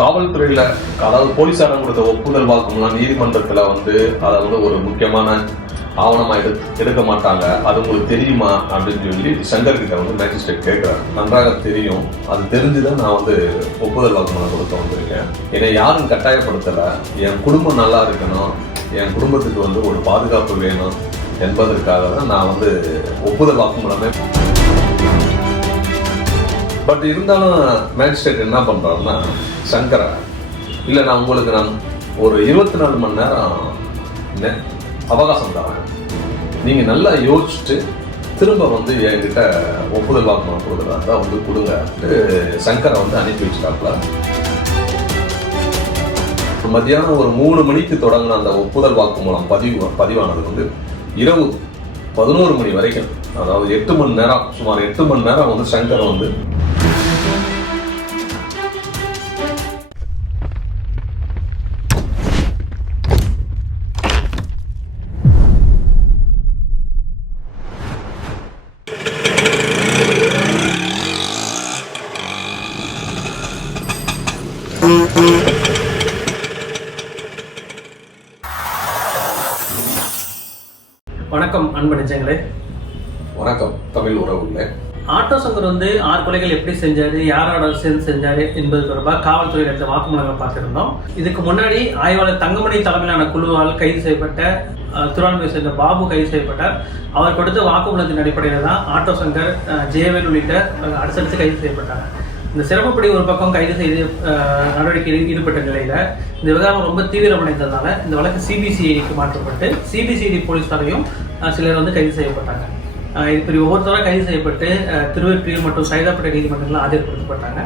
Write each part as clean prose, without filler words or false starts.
காவல்துறையில் அதாவது போலீஸாரம் கொடுத்த ஒப்புதல் வாக்குமூலம் நீதிமன்றத்தில் அதை ஒரு முக்கியமான ஆவணமாக எடுக்க மாட்டாங்க. அது உங்களுக்கு தெரியுமா அப்படின்னு சொல்லி சங்கர்கிட்ட மேஜிஸ்ட்ரேட் கேட்குறாரு. நன்றாக தெரியும், அது தெரிஞ்சுதான் நான் ஒப்புதல் வாக்குமூலம் கொடுக்க வந்திருக்கேன். என்னை யாரும் கட்டாயப்படுத்தலை. என் குடும்பம் நல்லா இருக்கணும், என் குடும்பத்துக்கு ஒரு பாதுகாப்பு வேணும் என்பதற்காக தான் நான் ஒப்புதல் வாக்குமூலமே. பட் இருந்தாலும் மேஜிஸ்ட்ரேட் என்ன பண்ணுறாருன்னா, சங்கரா இல்லை நான் உங்களுக்கு ஒரு 24 மணி நேரம் அவகாசம் தரேன், நீங்கள் நல்லா யோசிச்சுட்டு திரும்ப என்கிட்ட ஒப்புதல் வாக்குமூலம் கொடுக்குறதா கொடுங்க. சங்கரை அனுப்பி வச்சுட்டாப்புல. மத்தியானம் ஒரு 3 மணிக்கு தொடங்கின அந்த ஒப்புதல் வாக்குமூலம் பதிவானது இரவு 11 மணி வரைக்கும், அதாவது 8 மணி நேரம், சுமார் 8 மணி நேரம் சங்கர் வணக்கம் அன்பு நிஜங்களே. வணக்கம் தமிழ் உறவுகளே. ஆட்டோ சங்கர் 6 கொலைகள் எப்படி செஞ்சாரு, யாரோட சேர்ந்து செஞ்சாரு என்பது தொடர்பாக காவல்துறையில் எடுத்த வாக்குமூலங்கள் பார்த்திருந்தோம். இதுக்கு முன்னாடி ஆய்வாளர் தங்கமணி தலைமையிலான குழுவால் கைது செய்யப்பட்ட திருவான்மையை சேர்ந்த பாபு கைது செய்யப்பட்டார். அவர் கொடுத்த வாக்குமூலத்தின் அடிப்படையில் தான் ஆட்டோ சங்கர், ஜெயவேல் உள்ளிட்ட அடுத்தடுத்து கைது செய்யப்பட்டாங்க. இந்த சிறப்புப்படி ஒரு பக்கம் கைது செய்து நடவடிக்கையில் ஈடுபட்ட நிலையில இந்த விவகாரம் ரொம்ப தீவிரமடைந்ததுனால இந்த வழக்கு சிபிசிஐடிக்கு மாற்றப்பட்டு சிபிசிஐடி போலீசாரையும் சிலர் கைது செய்யப்பட்டாங்க. இப்படி ஒவ்வொருத்தரும் கைது செய்யப்பட்டு திருவெற்றியூர் மற்றும் சைதாப்பேட்டை நீதிமன்றங்கள் ஆஜர்படுத்தப்பட்டாங்க.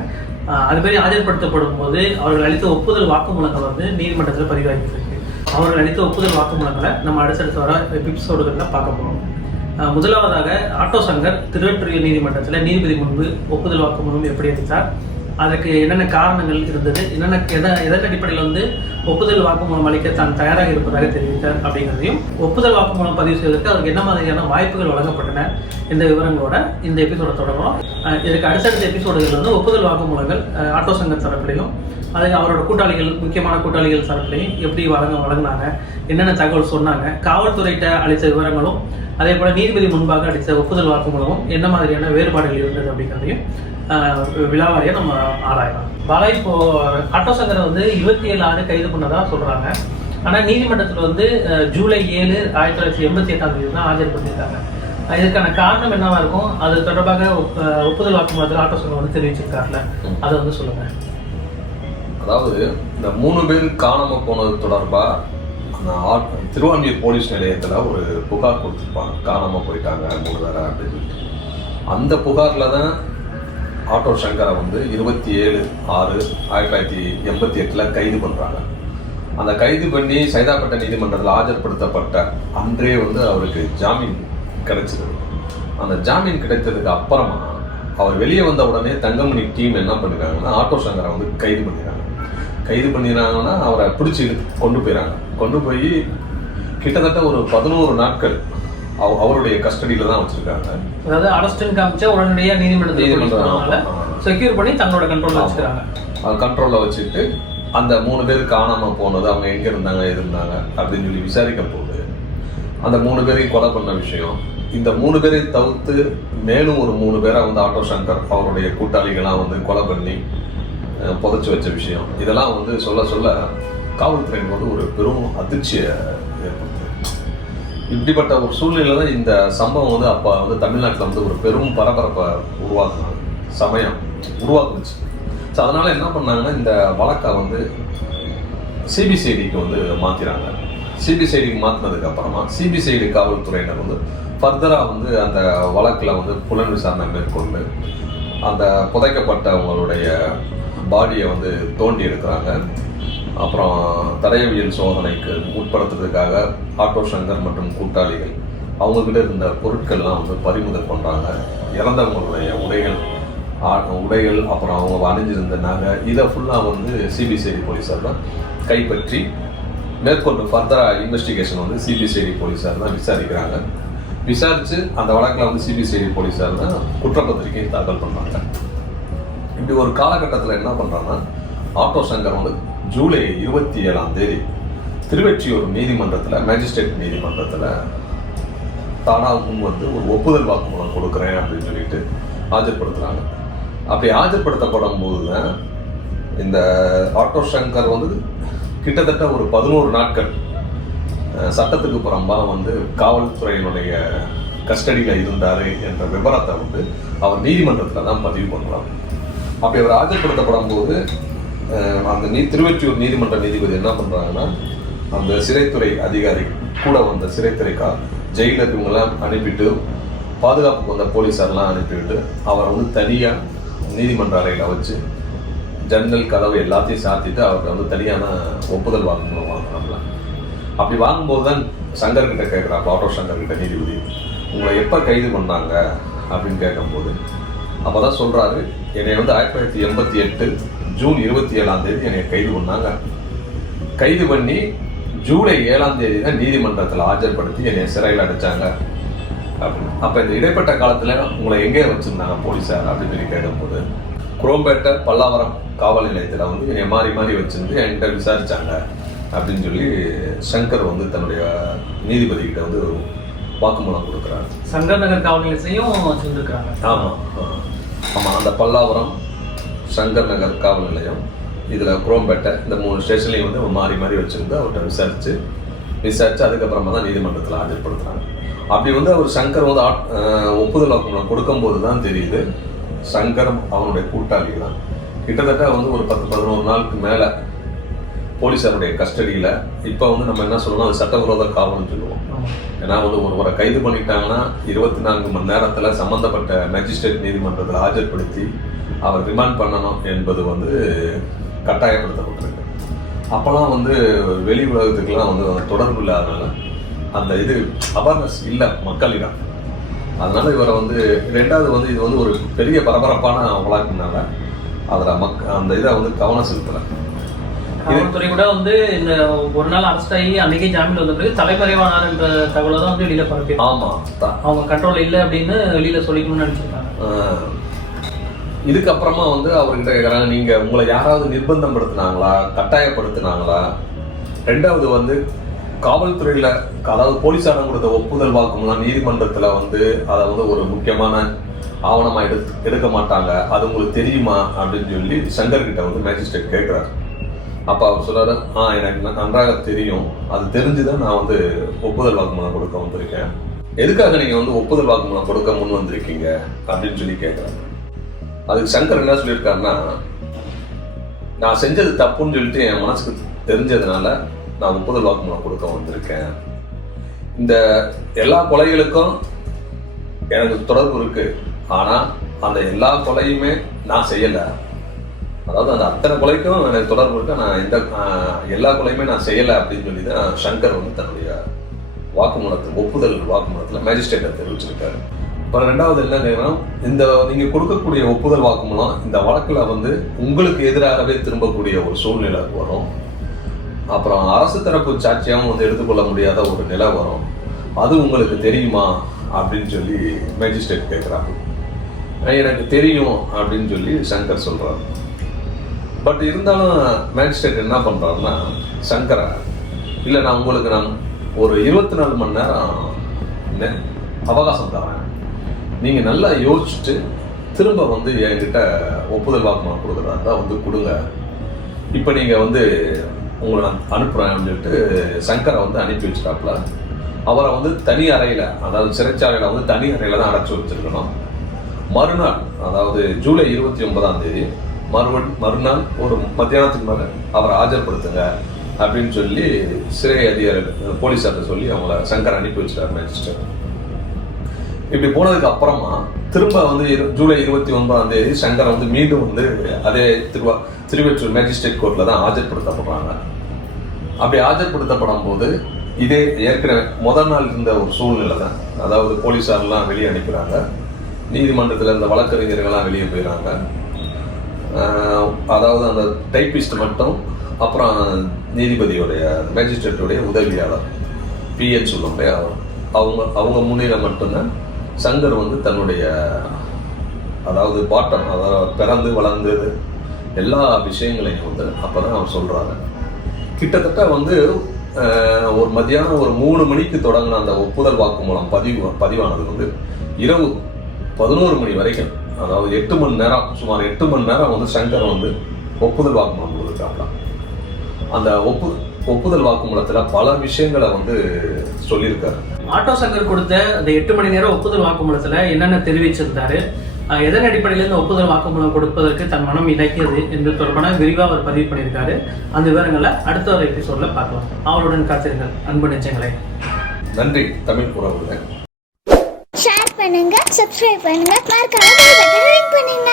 அதுமாரி ஆஜர்படுத்தப்படும் போது அவர்கள் அளித்த ஒப்புதல் வாக்குமூலங்கள் நீதிமன்றத்தில் பதிவாகிட்டு இருக்கு. அவர்கள் அளித்த ஒப்புதல் வாக்குமூலங்களை நம்ம அடுத்தடுத்த வர எபிசோடுகளில் பார்க்க போகிறோம். முதலாவதாக ஆட்டோ சங்கர் திருவெற்றியூர் நீதிமன்றத்தில் நீதிபதி முன்பு ஒப்புதல் வாக்குமூலம் எப்படி அளித்தார், அதற்கு என்னென்ன காரணங்கள் இருந்தது, எதன் அடிப்படையில் ஒப்புதல் வாக்குமூலம் அளிக்க தான் தயாராக இருப்பதாக தெரிவித்தார் அப்படிங்கிறதையும், ஒப்புதல் வாக்குமூலம் பதிவு செய்வதற்கு அவருக்கு என்ன மாதிரியான வாய்ப்புகள் வழங்கப்பட்டன என்ற விவரங்களோட இந்த எபிசோட தொடரும். இதற்கு அடுத்தடுத்த எபிசோடுகள் ஒப்புதல் வாக்குமூலங்கள் ஆட்டோ சங்கர் தரப்பிலையும் அதுக்கு அவரோட கூட்டாளிகள், முக்கியமான கூட்டாளிகள் தரப்பிலையும் எப்படி வழங்கினாங்க, என்னென்ன தகவல் சொன்னாங்க, காவல்துறையிட்ட அளித்த விவரங்களும் அதே போல நீதிபதி முன்பாக அளித்த ஒப்புதல் வாக்குமூலமும் என்ன மாதிரியான வேறுபாடுகள் இருந்தது அப்படிங்கிறதையும் விழாவாரியா நம்ம ஆராயலாம். பாலா, இப்போ ஆட்டோ சங்கரை 27 கைது பண்ணதா சொல்றாங்க. ஆனா நீதிமன்றத்தில் ஜூலை 7, 1988 தான் ஆஜர்படுத்தியிருக்காங்க. இதற்கான காரணம் என்னவா இருக்கும், அது தொடர்பாக ஒப்புதல் வாக்குமூலத்தில் ஆட்டோ சங்கர் தெரிவிச்சிருக்காருல, அதை சொல்லுங்க. அதாவது இந்த 3 பேர் காணாம போனது தொடர்பா திருவான்மியூர் போலீஸ் நிலையத்தில் ஒரு புகார் கொடுத்துருப்பாங்க, காணாம போயிட்டாங்க 3 பேரை அப்படின்னு சொல்லிட்டு. அந்த புகாரில் தான் ஆட்டோ சங்கரை 27/6/1988 கைது பண்ணுறாங்க. அந்த கைது பண்ணி சைதாப்பேட்டை நீதிமன்றத்தில் ஆஜர்படுத்தப்பட்ட அன்றே அவருக்கு ஜாமீன் கிடைச்சிருக்கு. அந்த ஜாமீன் கிடைத்ததுக்கு அப்புறமா அவர் வெளியே வந்த உடனே தங்கமணி டீம் என்ன பண்ணிடுறாங்கன்னா ஆட்டோ சங்கரை கைது பண்ணிடுறாங்கன்னா அவரை பிடிச்சி கொண்டு போய் கிட்டத்தட்ட ஒரு 11 நாட்கள் அவருடைய கஸ்டடியில தான் வச்சிருக்காங்க. அதாவது அரெஸ்ட்னு காமிச்சா உடனடியாக நீதிமன்றத்தில் செக்யூர் பண்ணி தங்களோட கண்ட்ரோல்ல வச்சுக்கிறாங்க. கண்ட்ரோல்ல வச்சுட்டு அந்த 3 பேர் காணாம போனது, அவங்க எங்க இருந்தாங்க அப்படின்னு சொல்லி விசாரிக்க போகுது. அந்த 3 பேரையும் கொலை பண்ண விஷயம், இந்த 3 பேரை தவிர்த்து மேலும் ஒரு 3 பேரை ஆட்டோ சங்கர் அவருடைய கூட்டாளிகளாம் கொலை பண்ணி புதைச்சி வச்ச விஷயம், இதெல்லாம் சொல்ல காவல்துறையின் ஒரு பெரும் அதிர்ச்சியை ஏற்படுத்துது. இப்படிப்பட்ட ஒரு சூழ்நிலை தான் இந்த சம்பவம் அப்போ தமிழ்நாட்டில் ஒரு பெரும் பரபரப்பை உருவாக்குச்சு. ஸோ அதனால என்ன பண்ணாங்கன்னா இந்த வழக்கை சிபிசிஐடிக்கு மாற்றினாங்க. சிபிசிஐடிக்கு மாற்றினதுக்கு அப்புறமா சிபிசிஐடி காவல்துறையினர் ஃபர்தராக அந்த வழக்கில் புலன் விசாரணை மேற்கொண்டு அந்த புதைக்கப்பட்டவங்களுடைய பாடியை தோண்டி எடுக்கிறாங்க. அப்புறம் தடயவியல் சோதனைக்கு உட்படுத்துறதுக்காக ஆட்டோ சங்கர் மற்றும் கூட்டாளிகள் அவங்கக்கிட்ட இருந்த பொருட்கள்லாம் பறிமுதல் பண்ணுறாங்க. இறந்தவங்களுடைய உடைகள் அப்புறம் அவங்க அணிஞ்சிருந்த நகை, இதை ஃபுல்லாக சிபிசிஐடி போலீஸார் தான் கைப்பற்றி மேற்கொண்டு ஃபர்தராக இன்வெஸ்டிகேஷன் சிபிசிஐடி போலீஸார் தான் விசாரிக்கிறாங்க. விசாரித்து அந்த வழக்கில் சிபிசிஐடி போலீஸார் தான் குற்றப்பத்திரிகையை தாக்கல் பண்ணுறாங்க. இப்படி ஒரு காலகட்டத்தில் என்ன பண்ணுறாங்கன்னா ஆட்டோ சங்கர் வந்து ஜூலை 27 திருவெற்றியூர் நீதிமன்றத்தில், மேஜிஸ்ட்ரேட் நீதிமன்றத்தில் தானாக முன் வந்து ஒரு ஒப்புதல் வாக்குமூலம் கொடுக்குறேன் அப்படின்னு சொல்லிட்டு ஆஜர்படுத்துகிறாங்க. அப்படி ஆஜர்படுத்தப்படும் போது தான் இந்த ஆட்டோ சங்கர் வந்து கிட்டத்தட்ட ஒரு 11 நாட்கள் சட்டத்துக்கு புறம்பாக வந்து காவல்துறையினுடைய கஸ்டடியில் இருந்தார் என்ற விவரத்தை வந்து அவர் நீதிமன்றத்தில் தான் பதிவு பண்ணலாம். அப்படி அவர் ஆஜர்படுத்தப்படும் போது அந்த திருவெற்றியூர் நீதிமன்ற நீதிபதி என்ன பண்ணுறாங்கன்னா, அந்த சிறைத்துறை அதிகாரி கூட வந்த சிறைத்துறை ஜெயிலர் இவங்கெல்லாம் அனுப்பிட்டு, பாதுகாப்புக்கு வந்த போலீஸாரெலாம் அனுப்பிவிட்டு அவரை வந்து தனியாக நீதிமன்ற அறையில் வச்சு ஜன்னல் கதவு எல்லாத்தையும் சாத்திட்டு அவர்கிட்ட வந்து தனியான ஒப்புதல் வாக்குமூலம் வாங்குறாங்களா. அப்படி வாங்கும்போது தான் சங்கர்கிட்ட கேட்குறாங்க, ஆட்டோ சங்கர்கிட்ட நீதிபதி, உங்களை எப்போ கைது பண்ணாங்க அப்படின்னு கேட்கும்போது அப்போ தான் சொல்கிறாரு, என்னை வந்து 1988 ஜூன் 27 என்னை கைது பண்ணாங்க. கைது பண்ணி ஜூலை 7 தான் நீதிமன்றத்தில் ஆஜர்படுத்தி என்னை சிறையில் அடைச்சாங்க அப்படின்னு. அப்போ இந்த இடைப்பட்ட காலத்தில் உங்களை எங்கே வச்சுருந்தாங்க போலீஸார் அப்படின்னு சொல்லி கேட்கும்போது, குரோம்பேட்டை பல்லாவரம் காவல் நிலையத்தில் வந்து என்னை மாறி மாறி வச்சுருந்து என்கிட்ட விசாரித்தாங்க அப்படின்னு சொல்லி சங்கர் வந்து தன்னுடைய நீதிபதிகிட்ட வந்து வாக்குமூலம் கொடுக்குறாரு. சங்கர் நகர் காவல் நிலையத்தையும் வச்சுருக்காங்க. ஆமாம் ஆமாம், அந்த பல்லாவரம், சங்கர் நகர் காவல் நிலையம், இதில் குரோம்பேட்டை, இந்த 3 ஸ்டேஷன்லையும் வந்து மாறி மாறி வச்சுருந்து அவர்கிட்ட விசாரித்து அதுக்கப்புறமா தான் நீதிமன்றத்தில் ஆஜர்படுத்துகிறாங்க. அப்படி வந்து அவர் சங்கர் வந்து ஒப்புதல் வாக்குமூலம் கொடுக்கும்போது தான் தெரியுது, சங்கர் அவனுடைய கூட்டாளிகள் கிட்டத்தட்ட வந்து ஒரு 10-11 நாளுக்கு மேலே போலீஸாருடைய கஸ்டடியில். இப்போ வந்து நம்ம என்ன சொல்லணும், அது சட்டவிரோத காவல்னு சொல்லுவோம். ஏன்னா வந்து ஒருவரை கைது பண்ணிட்டாங்கன்னா 24 மணி நேரத்தில் சம்மந்தப்பட்ட மேஜிஸ்ட்ரேட் நீதிமன்றத்தில் ஆஜர்படுத்தி அவர் ரிமாண்ட் பண்ணணும் என்பது வந்து கட்டாயப்படுத்தப்பட்டிருக்கு. அப்போலாம் வந்து வெளி உலகத்துக்கெல்லாம் வந்து தொடர்பு இல்லாதனால அந்த இது அவேர்னஸ் இல்லை மக்களிடம். அதனால இவரை வந்து ரெண்டாவது வந்து இது வந்து ஒரு பெரிய பரபரப்பான வழக்குனால அதில் அந்த இதை வந்து கவனம் செலுத்தலை. காவல்துறை கூட வந்து இந்த ஒரு நாள் அரெஸ்ட் ஆகி அன்னைக்கே ஜாமீன் வந்த பிறகு தலைமறைவானார் என்ற தகவலை தான் வந்து வெளியில பரப்பி. ஆமாம், அவங்க கண்ட்ரோல் இல்லை அப்படின்னு வெளியில சொல்லிக்கணும்னு நினைச்சிருக்காங்க. இதுக்கப்புறமா வந்து அவர்கிட்ட கேட்குறாங்க, நீங்கள் உங்களை யாராவது நிர்பந்தம் படுத்தினாங்களா, கட்டாயப்படுத்தினாங்களா? ரெண்டாவது வந்து காவல்துறையில், அதாவது போலீஸாரம் கொடுத்த ஒப்புதல் வாக்குமூலம் நீதிமன்றத்தில் வந்து அதை வந்து ஒரு முக்கியமான ஆவணமாக எடுக்க மாட்டாங்க, அது உங்களுக்கு தெரியுமா அப்படின்னு சொல்லி சங்கர்கிட்ட வந்து மேஜிஸ்ட்ரேட் கேட்குறாரு. அப்போ அவர் சொல்கிறாரு, எனக்கு நன்றாக தெரியும், அது தெரிஞ்சுதான் நான் வந்து ஒப்புதல் வாக்குமூலம் கொடுக்க வந்திருக்கேன். எதுக்காக நீங்கள் வந்து ஒப்புதல் வாக்குமூலம் கொடுக்க முன் வந்திருக்கீங்க அப்படின்னு சொல்லி கேட்குறாங்க. அதுக்கு சங்கர் என்ன சொல்லியிருக்காருன்னா, நான் செஞ்சது தப்புன்னு சொல்லிட்டு என் மனசுக்கு தெரிஞ்சதுனால நான் ஒப்புதல் வாக்குமூலம் கொடுக்க வந்திருக்கேன். இந்த எல்லா கொலைகளுக்கும் எனக்கு தொடர்பு இருக்கு, ஆனால் அந்த எல்லா கொலையுமே நான் செய்யலை. அதாவது அந்த அத்தனை கொலைக்கும் எனக்கு தொடர்பு இருக்கு, நான் எல்லா கொலையுமே நான் செய்யலை அப்படின்னு சொல்லி தான் சங்கர் வந்து தன்னுடைய ஒப்புதல் வாக்குமூலத்தில் மேஜிஸ்ட்ரேட்டை தெரிவிச்சிருக்காரு. அப்புறம் ரெண்டாவது என்ன கேட்கணும், இந்த நீங்கள் கொடுக்கக்கூடிய ஒப்புதல் வாக்குமூலம் இந்த வழக்கில் வந்து உங்களுக்கு எதிராகவே திரும்பக்கூடிய ஒரு சூழ்நிலை வரும். அப்புறம் அரசு தரப்பு சாட்சியாகவும் வந்து எடுத்துக்கொள்ள முடியாத ஒரு நிலை வரும். அது உங்களுக்கு தெரியுமா அப்படின்னு சொல்லி மேஜிஸ்ட்ரேட் கேட்குறாங்க. எனக்கு தெரியும் அப்படின்னு சொல்லி சங்கர் சொல்கிறார். பட் இருந்தாலும் மேஜிஸ்ட்ரேட் என்ன பண்ணுறாருன்னா, சங்கரை இல்லை, நான் உங்களுக்கு ஒரு 24 மணி நேரம் அவகாசம் தரேன், நீங்கள் நல்லா யோசிச்சுட்டு திரும்ப வந்து என்கிட்ட ஒப்புதல் வாக்குமூலம் கொடுக்குறதா வந்து கொடுங்க, இப்போ நீங்கள் வந்து உங்களை நான் அனுப்புகிறேன் அப்படின்னு சொல்லிட்டு சங்கரை வந்து அனுப்பி வச்சுட்டாப்புல. அவரை வந்து தனி அறையில், அதாவது சிறைச்சாலையில் வந்து தனி அறையில் தான் அடைச்சி வச்சுருக்கணும். மறுநாள், அதாவது ஜூலை 29 மறுநாள் ஒரு மத்தியானத்துக்கு மேலே அவரை ஆஜர்படுத்துங்க அப்படின்னு சொல்லி சிறை அதிகாரி போலீஸார்ட்ட சொல்லி அவங்கள சங்கர் அனுப்பி வச்சுட்டார் மேஜிஸ்ட்ரேட். இப்படி போனதுக்கு அப்புறமா திரும்ப வந்து ஜூலை 29 சங்கரை வந்து மீண்டும் வந்து அதே திருவெற்றூர் மேஜிஸ்ட்ரேட் கோர்ட்டில் தான் ஆஜர்படுத்தப்படுறாங்க. அப்படி ஆஜர்படுத்தப்படும் போது இதே ஏற்கனவே முதல் நாள் இருந்த ஒரு சூழ்நிலை தான். அதாவது போலீஸார்லாம் வெளியே அனுப்புகிறாங்க, நீதிமன்றத்தில் இருந்த வழக்கறிஞர்கள்லாம் வெளியே போயிடறாங்க. அதாவது அந்த டைப்பிஸ்ட் மட்டும், அப்புறம் நீதிபதியோடைய மேஜிஸ்ட்ரேட்டுடைய உதவியாளர் PH சொல்லுடைய அவங்க முன்னிலை மட்டும்தான் சங்கர் வந்து தன்னுடைய, அதாவது பாட்டம், அதாவது பிறந்து வளர்ந்தது எல்லா விஷயங்களையும் வந்து அப்பதான் அவர் சொல்றாரு. கிட்டத்தட்ட வந்து ஒரு மத்தியானம் ஒரு 3 மணிக்கு தொடங்கின அந்த ஒப்புதல் வாக்குமூலம் பதிவானது வந்து இரவு 11 மணி வரைக்கும், அதாவது 8 மணி நேரம், சுமார் 8 மணி நேரம் வந்து சங்கர் வந்து ஒப்புதல் வாக்குமூலம் கொடுத்துருக்காங்க. அந்த ஒப்புதல் வாக்குமூலத்துல பல விஷயங்களை வந்து சொல்லியிருக்காரு. ஆட்டோ சங்கர் கொடுத்த அந்த 8 மணி நேரம் ஒப்புதல் வாக்குமூலத்துல என்னென்ன தெரிவிச்சிருந்தாரு, எதன் அடிப்படையில் இந்த ஒப்புதல் வாக்குமூலம் கொடுப்பதற்கு தன் மனம் இணக்கியது என்பது தொடர்பான விரிவாக அவர் பதிவு பண்ணியிருக்காரு. அந்த விவரங்களை அடுத்த ஒரு எபிசோட்ல பார்க்கலாம். அவருடன் காத்திருங்கள் அன்பு நெஞ்சங்களே. நன்றி தமிழ் உறவுகளே. ஷேர் பண்ணுங்க, சப்ஸ்கிரைப் பண்ணுங்க, மறக்காம பெல் பட்டனை கிளிக் பண்ணுங்க.